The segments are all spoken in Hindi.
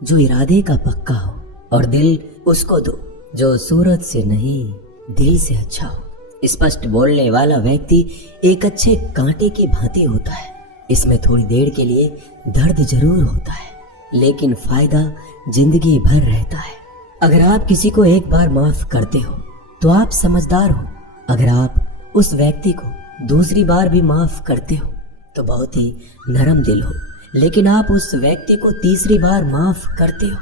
जो इरादे का पक्का हो, और दिल उसको दो जो सूरत से नहीं दिल से अच्छा हो। स्पष्ट बोलने वाला व्यक्ति एक अच्छे कांटे की भांति होता है। इसमें थोड़ी देर के लिए दर्द जरूर होता है, लेकिन फायदा जिंदगी भर रहता है। अगर आप किसी को एक बार माफ करते हो तो आप समझदार हो। अगर आप उस व्यक्ति को दूसरी बार भी माफ करते हो तो बहुत ही नरम दिल हो। लेकिन आप उस व्यक्ति को तीसरी बार माफ करते हो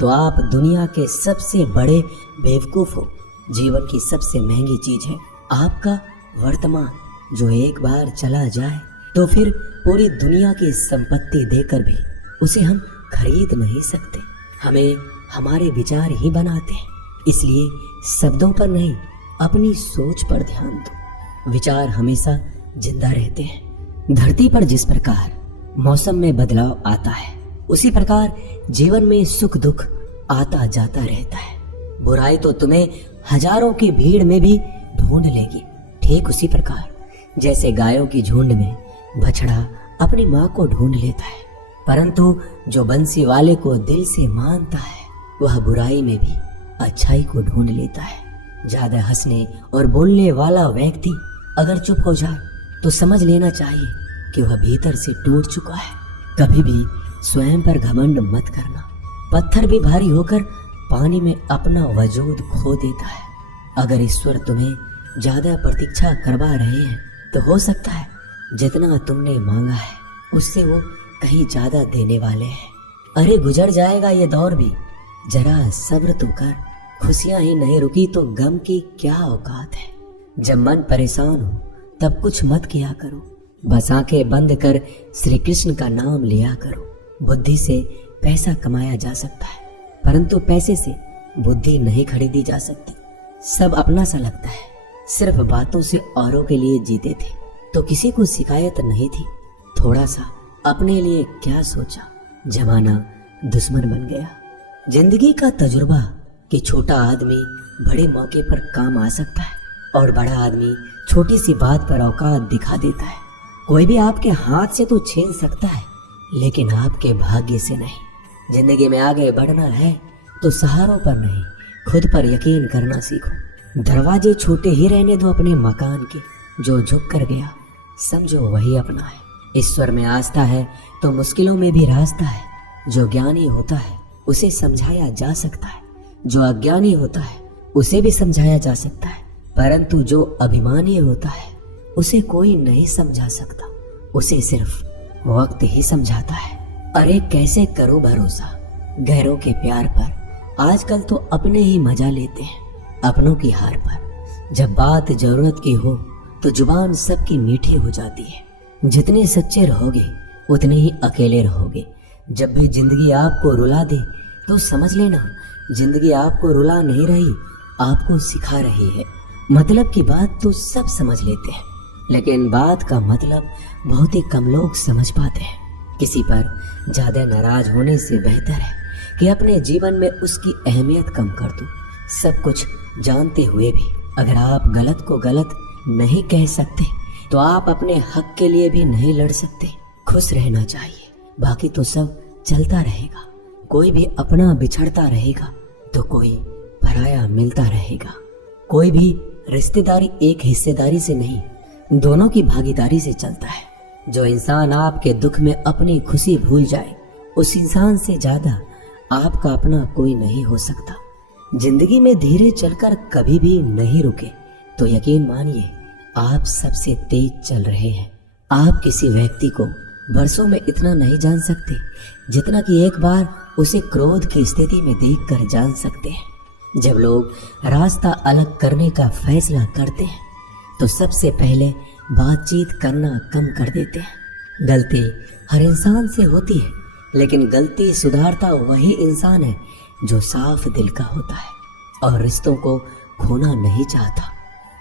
तो आप दुनिया के सबसे बड़े बेवकूफ हो। जीवन की सबसे महंगी चीज है आपका वर्तमान, जो एक बार चला जाए तो फिर पूरी दुनिया की संपत्ति देकर भी उसे हम खरीद नहीं सकते। हमें हमारे विचार ही बनाते हैं, इसलिए शब्दों पर नहीं अपनी सोच पर ध्यान दो। विचार हमेशा जिंदा रहते हैं। धरती पर जिस प्रकार मौसम में बदलाव आता है, उसी प्रकार जीवन में सुख दुख आता जाता रहता है। बुराई तो तुम्हें हजारों की भीड़ में भी ढूंढ लेगी, ठीक उसी प्रकार जैसे गायों की झुंड में बछड़ा अपनी माँ को ढूंढ लेता है। परंतु जो बंसी वाले को दिल से मानता है, वह बुराई में भी अच्छाई को ढूंढ लेता है। ज्यादा हंसने और बोलने वाला व्यक्ति अगर चुप हो जाए तो समझ लेना चाहिए कि वह भीतर से टूट चुका है। कभी भी स्वयं पर घमंड मत करना। पत्थर भी भारी होकर पानी में अपना वजूद खो देता है। अगर ईश्वर तुम्हें ज्यादा प्रतीक्षा करवा रहे हैं तो हो सकता है जितना तुमने मांगा है उससे वो कहीं ज्यादा देने वाले हैं। अरे गुजर जाएगा ये दौर भी, जरा सब्र तो कर। खुशियां ही नहीं रुकी तो गम की क्या औकात है। जब मन परेशान हो तब कुछ मत किया करो, बस आंखें बंद कर श्री कृष्ण का नाम लिया करो। बुद्धि से पैसा कमाया जा सकता है, परंतु पैसे से बुद्धि नहीं खरीदी जा सकती। सब अपना सा लगता है। सिर्फ बातों से औरों के लिए जीते थे तो किसी को शिकायत नहीं थी। थोड़ा सा अपने लिए क्या सोचा, जमाना दुश्मन बन गया। जिंदगी का तजुर्बा कि छोटा आदमी बड़े मौके पर काम आ सकता है और बड़ा आदमी छोटी सी बात पर औकात दिखा देता है। कोई भी आपके हाथ से तो छीन सकता है, लेकिन आपके भाग्य से नहीं। जिंदगी में आगे बढ़ना है तो सहारों पर नहीं, खुद पर यकीन करना सीखो। दरवाजे छोटे ही रहने दो अपने मकान के। जो झुक कर गया समझो वही अपना है। ईश्वर में आस्था है तो मुश्किलों में भी रास्ता है। जो ज्ञानी होता है उसे समझाया जा सकता है, जो अज्ञानी होता है उसे भी समझाया जा सकता है, परंतु जो अभिमानी होता है उसे कोई नहीं समझा सकता। उसे सिर्फ वक्त ही समझाता है। अरे कैसे करो भरोसा गैरों के प्यार पर। आजकल तो अपने ही मजा लेते हैं अपनों की हार पर। जब बात जरूरत की हो तो जुबान सबकी मीठी हो जाती है। जितने सच्चे रहोगे उतने ही अकेले रहोगे। जब भी जिंदगी आपको रुला दे तो समझ लेना जिंदगी आपको रुला नहीं रही, आपको सिखा रही है। मतलब की बात तो सब समझ लेते हैं, लेकिन बात का मतलब बहुत ही कम लोग समझ पाते हैं। किसी पर ज्यादा नाराज होने से बेहतर है कि अपने जीवन में उसकी अहमियत कम कर दो। सब कुछ जानते हुए भी अगर आप गलत को गलत नहीं कह सकते तो आप अपने हक के लिए भी नहीं लड़ सकते। खुश रहना चाहिए, बाकी तो सब चलता रहेगा। कोई भी अपना बिछड़ता रहेगा तो कोई पराया मिलता रहेगा। कोई भी रिश्तेदारी एक हिस्सेदारी से नहीं, दोनों की भागीदारी से चलता है। जो इंसान आपके दुख में अपनी खुशी भूल जाए, उस इंसान से ज्यादा आपका अपना कोई नहीं हो सकता। जिंदगी में धीरे चलकर कभी भी नहीं रुके तो यकीन मानिए आप सबसे तेज चल रहे हैं। आप किसी व्यक्ति को बरसों में इतना नहीं जान सकते जितना कि एक बार उसे क्रोध की स्थिति में देखकर जान सकते हैं। जब लोग रास्ता अलग करने का फैसला करते हैं तो सबसे पहले बातचीत करना कम कर देते हैं। गलती हर इंसान से होती है, लेकिन गलती सुधारता वही इंसान है जो साफ दिल का होता है और रिश्तों को खोना नहीं चाहता।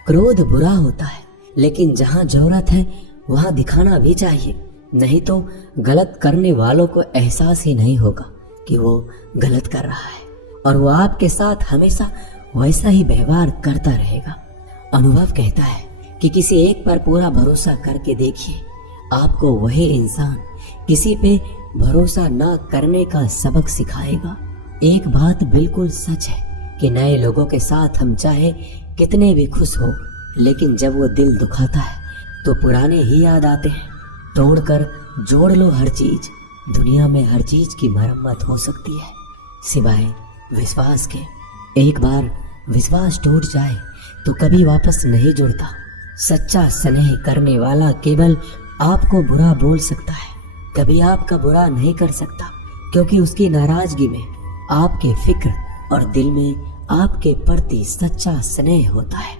क्रोध बुरा होता है, लेकिन जहाँ जरूरत है वहाँ दिखाना भी चाहिए, नहीं तो गलत करने वालों को एहसास ही नहीं होगा कि वो गलत कर रहा है और वो आपके साथ हमेशा वैसा ही व्यवहार करता रहेगा। अनुभव कहता है कि किसी एक पर पूरा भरोसा करके देखिए, आपको वही इंसान किसी पे भरोसा ना करने का सबक सिखाएगा। एक बात बिल्कुल सच है कि नए लोगों के साथ हम चाहे कितने भी खुश हो, लेकिन जब वो दिल दुखाता है तो पुराने ही याद आते हैं। तोड़कर जोड़ लो हर चीज, दुनिया में हर चीज की मरम्मत हो सकती है सिवाय विश्वास के। एक बार विश्वास टूट जाए तो कभी वापस नहीं जुड़ता। सच्चा स्नेह करने वाला केवल आपको बुरा बोल सकता है, कभी आपका बुरा नहीं कर सकता, क्योंकि उसकी नाराजगी में आपके फिक्र और दिल में आपके प्रति सच्चा स्नेह होता है।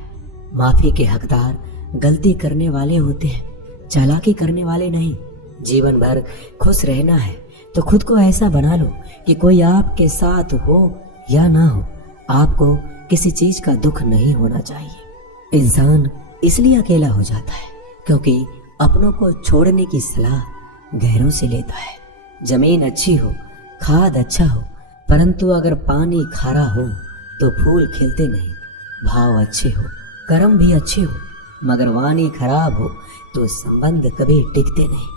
माफी के हकदार गलती करने वाले होते हैं, चालाकी करने वाले नहीं। जीवन भर खुश रहना है तो खुद को ऐसा बना लो कि कोई आपके साथ हो या ना हो, आपको किसी चीज का दुख नहीं होना चाहिए। इंसान इसलिए अकेला हो जाता है क्योंकि अपनों को छोड़ने की सलाह गैरों से लेता है। जमीन अच्छी हो, खाद अच्छा हो, परंतु अगर पानी खारा हो तो फूल खिलते नहीं। भाव अच्छे हो, कर्म भी अच्छे हो, मगर वाणी खराब हो तो संबंध कभी टिकते नहीं।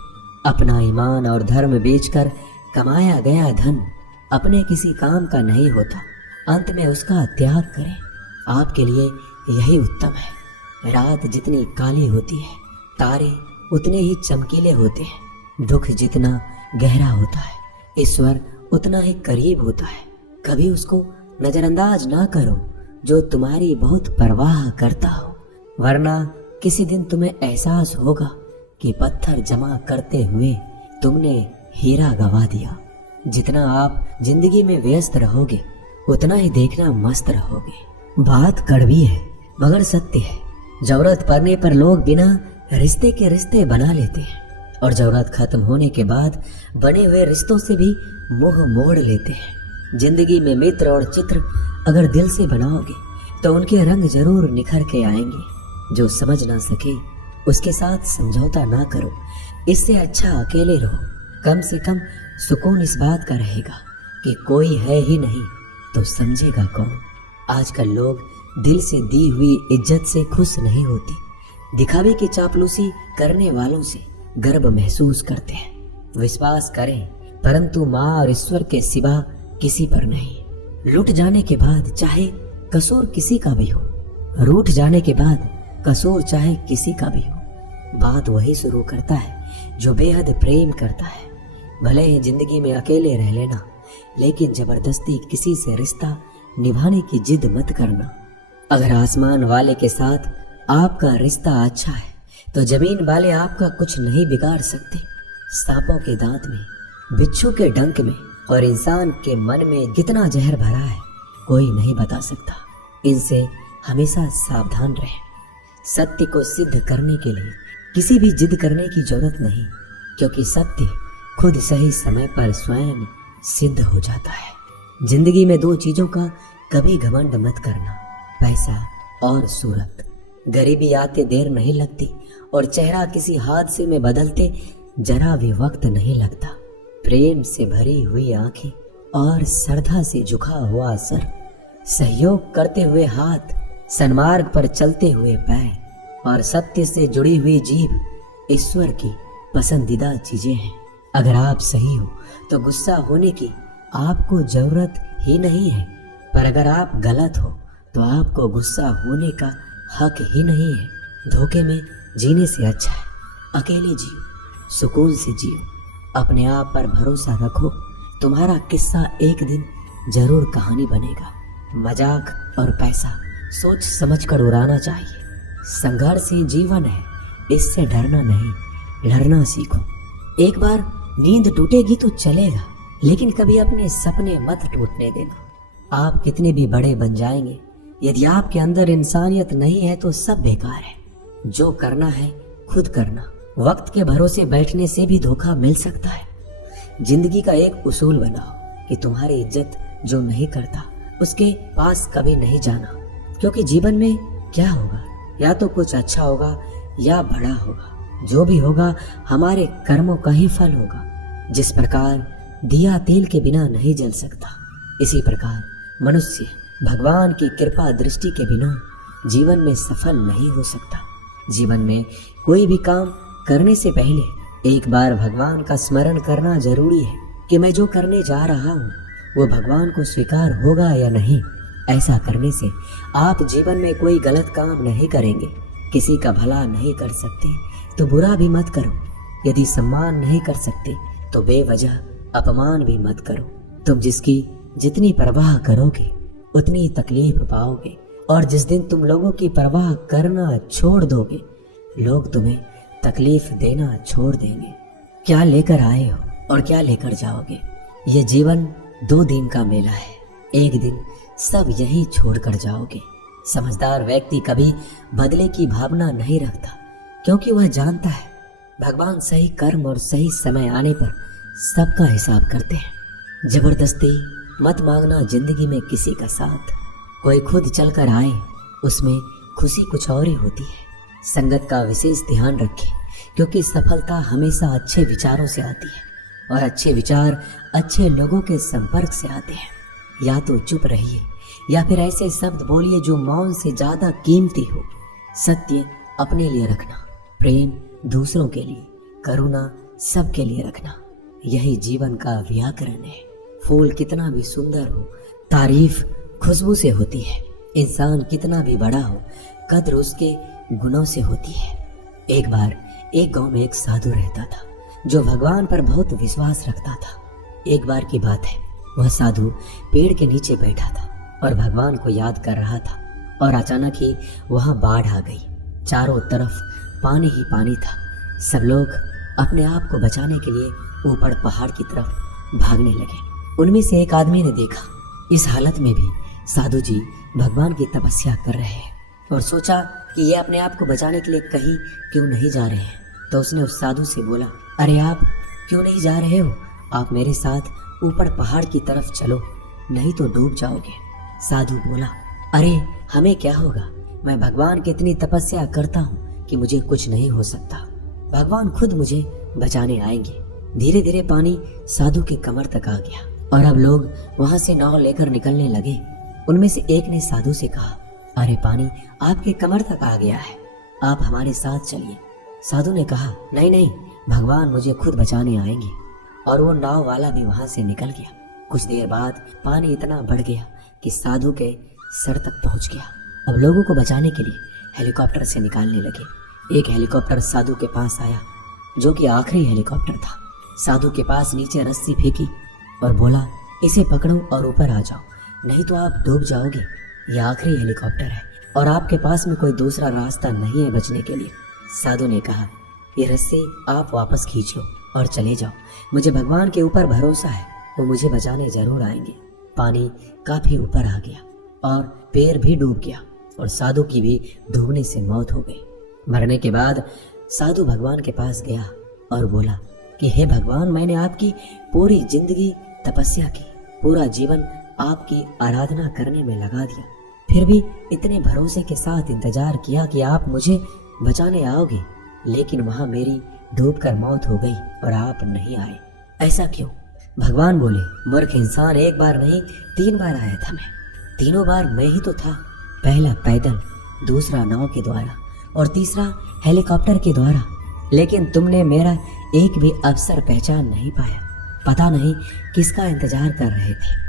अपना ईमान और धर्म बेचकर कमाया गया धन अपने किसी काम का नहीं होता, अंत में उसका त्याग करें। आपके लिए यही उत्तम है। रात जितनी काली होती है, तारे उतने ही चमकीले होते हैं। दुख जितना गहरा होता है, ईश्वर उतना ही करीब होता है। कभी उसको नजरअंदाज ना करो जो तुम्हारी बहुत परवाह करता हो, वरना किसी दिन तुम्हें एहसास होगा कि पत्थर जमा करते हुए तुमने हीरा गवा दिया। जितना आप जिंदगी में व्यस्त रहोगे उतना ही देखना मस्त रहोगे। बात कड़वी है मगर सत्य है। जरूरत पड़ने पर लोग बिना रिश्ते के रिश्ते बना लेते हैं और जरूरत खत्म होने के बाद बने हुए रिश्तों से भी मुंह मोड़ लेते हैं। जिंदगी में मित्र और चित्र अगर दिल से बनाओगे तो उनके रंग जरूर निखर के आएंगे। जो समझ ना सके उसके साथ समझौता ना करो, इससे अच्छा अकेले रहो। कम से कम सुकून इस बात का रहेगा कि कोई है ही नहीं तो समझेगा कौन। आजकल लोग दिल से दी हुई इज्जत से खुश नहीं होते, दिखावे की चापलूसी करने वालों से गर्व महसूस करते हैं। विश्वास करें परंतु माँ और ईश्वर के सिवा किसी पर नहीं। लूट जाने के बाद चाहे कसूर किसी का भी हो, रूठ जाने के बाद कसूर चाहे किसी का भी हो, बात वही शुरू करता है जो बेहद प्रेम करता है। भले ही जिंदगी में अकेले रह लेना, लेकिन जबरदस्ती किसी से रिश्ता निभाने की जिद मत करना। अगर आसमान वाले के साथ आपका रिश्ता अच्छा है तो जमीन वाले आपका कुछ नहीं बिगाड़ सकते। सांपों के दांत में, बिच्छू के डंक में और इंसान के मन में कितना जहर भरा है कोई नहीं बता सकता। इनसे हमेशा सावधान रहें। सत्य को सिद्ध करने के लिए किसी भी जिद करने की जरूरत नहीं, क्योंकि सत्य खुद सही समय पर स्वयं सिद्ध हो जाता है। जिंदगी में दो चीजों का कभी घमंड मत करना, पैसा और सूरत। गरीबी आते देर नहीं लगती और चेहरा किसी हादसे में बदलते जरा भी वक्त नहीं लगता। प्रेम से भरी हुई आंखें और श्रद्धा से झुका हुआ सर, सहयोग करते हुए हाथ, सन्मार्ग पर चलते हुए पैर और सत्य से जुड़ी हुई जीभ ईश्वर की पसंदीदा चीजें हैं। अगर आप सही हो तो गुस्सा होने की आपको जरूरत ही नहीं है, पर अगर आप गलत हो तो आपको गुस्सा होने का हक ही नहीं है। धोखे में जीने से अच्छा है अकेले जियो, सुकून से जियो, अपने आप पर भरोसा रखो। तुम्हारा किस्सा एक दिन जरूर कहानी बनेगा। मजाक और पैसा सोच समझकर उड़ाना चाहिए। संघर्ष ही जीवन है, इससे डरना नहीं, लड़ना सीखो। एक बार नींद टूटेगी तो चलेगा, लेकिन कभी अपने सपने मत टूटने देना। आप कितने भी बड़े बन जाएंगे, यदि आपके अंदर इंसानियत नहीं है तो सब बेकार है। जो करना है खुद करना। वक्त के भरोसे बैठने से भी धोखा मिल सकता है। जिंदगी का एक उसूल बनाओ कि तुम्हारी इज्जत जो नहीं करता उसके पास कभी नहीं जाना, क्योंकि जीवन में क्या होगा, या तो कुछ अच्छा होगा या बड़ा होगा। जो भी होगा हमारे कर्मों का ही फल होगा। जिस प्रकार दिया तेल के बिना नहीं जल सकता, इसी प्रकार मनुष्य भगवान की कृपा दृष्टि के बिना जीवन में सफल नहीं हो सकता। जीवन में कोई भी काम करने से पहले एक बार भगवान का स्मरण करना जरूरी है कि मैं जो करने जा रहा हूँ वो भगवान को स्वीकार होगा या नहीं। ऐसा करने से आप जीवन में कोई गलत काम नहीं करेंगे। किसी का भला नहीं कर सकते तो बुरा भी मत करो। यदि सम्मान नहीं कर सकते तो बेवजह अपमान भी मत करो। तुम जिसकी जितनी परवाह करोगे उतनी तकलीफ पाओगे, और जिस दिन तुम लोगों की परवाह करना छोड़ दोगे लोग तुम्हें तकलीफ देना छोड़ देंगे। क्या लेकर आए हो और क्या लेकर जाओगे? ये जीवन 2 दिन का मेला है। एक दिन सब यही छोड़कर जाओगे। समझदार व्यक्ति कभी बदले की भावना नहीं रखता, क्योंकि वह जानता है भगवान सही कर्म और सही समय आने पर सबका हिसाब करते हैं। जबरदस्ती मत मांगना जिंदगी में किसी का साथ। कोई खुद चलकर आए उसमें खुशी कुछ और ही होती है। संगत का विशेष ध्यान रखें, क्योंकि सफलता हमेशा अच्छे विचारों से आती है और अच्छे विचार अच्छे लोगों के संपर्क से आते हैं। या तो चुप रहिए या फिर ऐसे शब्द बोलिए जो मौन से ज्यादा कीमती हो। सत्य अपने लिए रखना, प्रेम दूसरों के लिए, करुणा सबके लिए रखना, यही जीवन का व्याकरण है। फूल कितना भी सुंदर हो, तारीफ खुशबू से होती है। इंसान कितना भी बड़ा हो, कद्र उसके गुणों से होती है। एक बार एक गांव में एक साधु रहता था जो भगवान पर बहुत विश्वास रखता था। एक बार की बात है, वह साधु पेड़ के नीचे बैठा था और भगवान को याद कर रहा था, और अचानक ही वहां बाढ़ आ गई। चारों तरफ पानी ही पानी था। सब लोग अपने आप को बचाने के लिए ऊपर पहाड़ की तरफ भागने लगे। उनमें से एक आदमी ने देखा इस हालत में भी साधु जी भगवान की तपस्या कर रहे हैं, और सोचा कि ये अपने आप को बचाने के लिए कहीं क्यों नहीं जा रहे हैं। तो उसने उस साधु से बोला, अरे आप क्यों नहीं जा रहे हो? आप मेरे साथ ऊपर पहाड़ की तरफ चलो, नहीं तो डूब जाओगे। साधु बोला, अरे हमें क्या होगा? मैं भगवान की इतनी तपस्या करता हूँ कि मुझे कुछ नहीं हो सकता। भगवान खुद मुझे बचाने आएंगे। धीरे धीरे पानी साधु के कमर तक आ गया और अब लोग वहां से नाव लेकर निकलने लगे। उनमें से एक ने साधु से कहा, अरे पानी आपके कमर तक आ गया है, आप हमारे साथ चलिए। साधु ने कहा, नहीं नहीं, भगवान मुझे खुद बचाने आएंगे। और वो नाव वाला भी वहां से निकल गया। कुछ देर बाद पानी इतना बढ़ गया कि साधु के सर तक पहुंच गया। अब लोगों को बचाने के लिए हेलीकॉप्टर से निकालने लगे। एक हेलीकॉप्टर साधु के पास आया, जो कि आखिरी हेलीकॉप्टर था। साधु के पास नीचे रस्सी फेंकी और बोला, इसे पकड़ो और ऊपर आ जाओ, नहीं तो आप डूब जाओगे। यह आखिरी हेलीकॉप्टर है और आपके पास में कोई दूसरा रास्ता नहीं है बचने के लिए। साधु ने कहा, ये रस्सी आप वापस खींच लो और चले जाओ। मुझे भगवान के ऊपर भरोसा है, वो मुझे बचाने जरूर आएंगे। पानी काफी ऊपर आ गया और पैर भी डूब गया और साधु की भी डूबने से मौत हो गई। मरने के बाद साधु भगवान के पास गया और बोला कि हे भगवान, मैंने आपकी पूरी जिंदगी तपस्या की, पूरा जीवन आपकी आराधना करने में लगा दिया, फिर भी इतने भरोसे के साथ इंतजार किया कि आप मुझे बचाने आओगे, लेकिन वहां मेरी डूबकर मौत हो गई और आप नहीं आए। ऐसा क्यों? भगवान बोले, मूर्ख इंसान, एक बार नहीं 3 बार आया था मैं। तीनों बार मैं ही तो था। पहला पैदल, दूसरा नाव के द्वारा और तीसरा हेलीकॉप्टर के द्वारा, लेकिन तुमने मेरा एक भी अवसर पहचान नहीं पाया। पता नहीं किसका इंतजार कर रहे थे।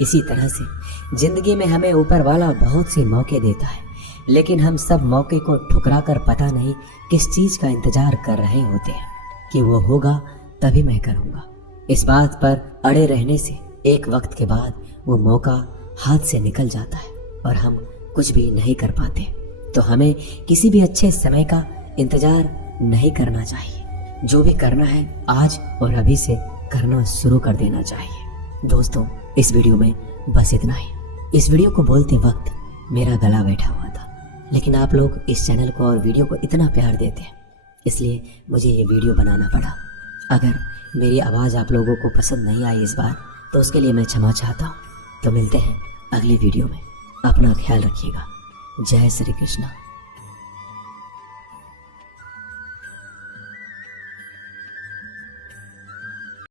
इसी तरह से जिंदगी में हमें ऊपर वाला बहुत से मौके देता है, लेकिन हम सब मौके को ठुकरा कर पता नहीं किस चीज का इंतजार कर रहे होते हैं कि वो होगा तभी मैं करूँगा। इस बात पर अड़े रहने से एक वक्त के बाद वो मौका हाथ से निकल जाता है और हम कुछ भी नहीं कर पाते। तो हमें किसी भी अच्छे समय का इंतजार नहीं करना चाहिए। जो भी करना है आज और अभी से करना शुरू कर देना चाहिए। दोस्तों, इस वीडियो में बस इतना ही। इस वीडियो को बोलते वक्त मेरा गला बैठा हुआ था, लेकिन आप लोग इस चैनल को और वीडियो को इतना प्यार देते हैं, इसलिए मुझे ये वीडियो बनाना पड़ा। अगर मेरी आवाज़ आप लोगों को पसंद नहीं आई इस बार, तो उसके लिए मैं क्षमा चाहता हूँ। तो मिलते हैं अगली वीडियो में। अपना ख्याल रखिएगा। जय श्री कृष्णा।